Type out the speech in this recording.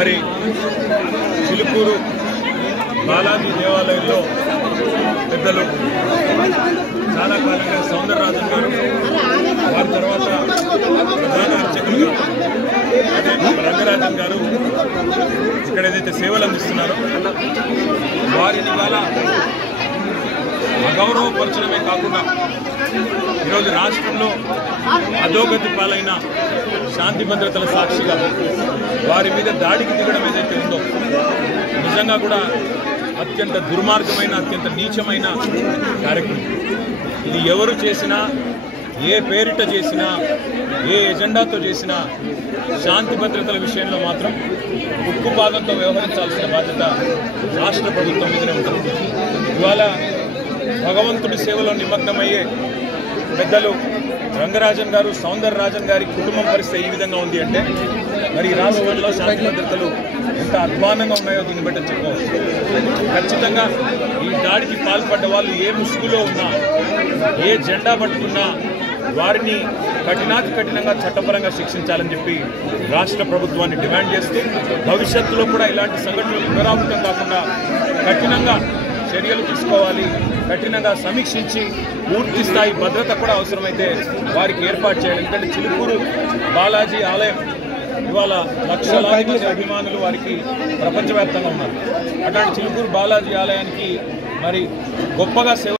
మరి చిలుకూరు బాలాజీ దేవాలయంలో పెద్దలు చాలా కాలంగా సౌందరరాజన్ గారు, వారి తర్వాత ప్రధాన అర్చకులుగా రంగరాజన్ గారు ఇక్కడ ఏదైతే సేవలు అందిస్తున్నారో వారిని ఇవాళ అగౌరవపరచడమే కాకుండా ఈరోజు రాష్ట్రంలో అధోగతి పాలైన శాంతి భద్రతల సాక్షిగా వారి మీద దాడికి దిగడం ఏదైతే ఉందో నిజంగా కూడా అత్యంత దుర్మార్గమైన, అత్యంత నీచమైన కార్యక్రమం. ఇది ఎవరు చేసినా, ఏ పేరిట చేసినా, ఏ ఎజెండాతో చేసినా శాంతి భద్రతల విషయంలో మాత్రం ఉక్కుపాదంతో వ్యవహరించాల్సిన బాధ్యత రాష్ట్ర ప్రభుత్వం మీదనే ఉంటుంది. ఇవాళ భగవంతుడి సేవలో నిమగ్నమయ్యే పెద్దలు రంగరాజన్ గారు, సౌందరరాజన్ గారి కుటుంబం పరిస్థితి ఈ విధంగా ఉంది అంటే మరి ఈ రాష్ట్రంలో శాంతి భద్రతలు ఎంత అధ్వానంగా ఉన్నాయో దీన్ని బట్టి చెప్పుకోవచ్చు. ఖచ్చితంగా ఈ దాడికి పాల్పడ్డ వాళ్ళు ఏ ముసుగులో ఉన్నా, ఏ జెండా పట్టుకున్నా వారిని కఠినాతి కఠినంగా చట్టపరంగా శిక్షించాలని చెప్పి రాష్ట్ర ప్రభుత్వాన్ని డిమాండ్ చేస్తూ భవిష్యత్తులో కూడా ఇలాంటి సంఘటనలు పునరావృతం కాకుండా కఠినంగా చర్యలు తీసుకోవాలి, కఠినంగా సమీక్షించి పూర్తి స్థాయి భద్రత కూడా అవసరమైతే వారికి ఏర్పాటు చేయాలి. ఎందుకంటే చిలుకూరు బాలాజీ ఆలయం ఇవాళ లక్షలాది మంది అభిమానులు వారికి ప్రపంచవ్యాప్తంగా ఉన్నారు. అట్లాంటి చిలుకూరు బాలాజీ ఆలయానికి మరి గొప్పగా సేవ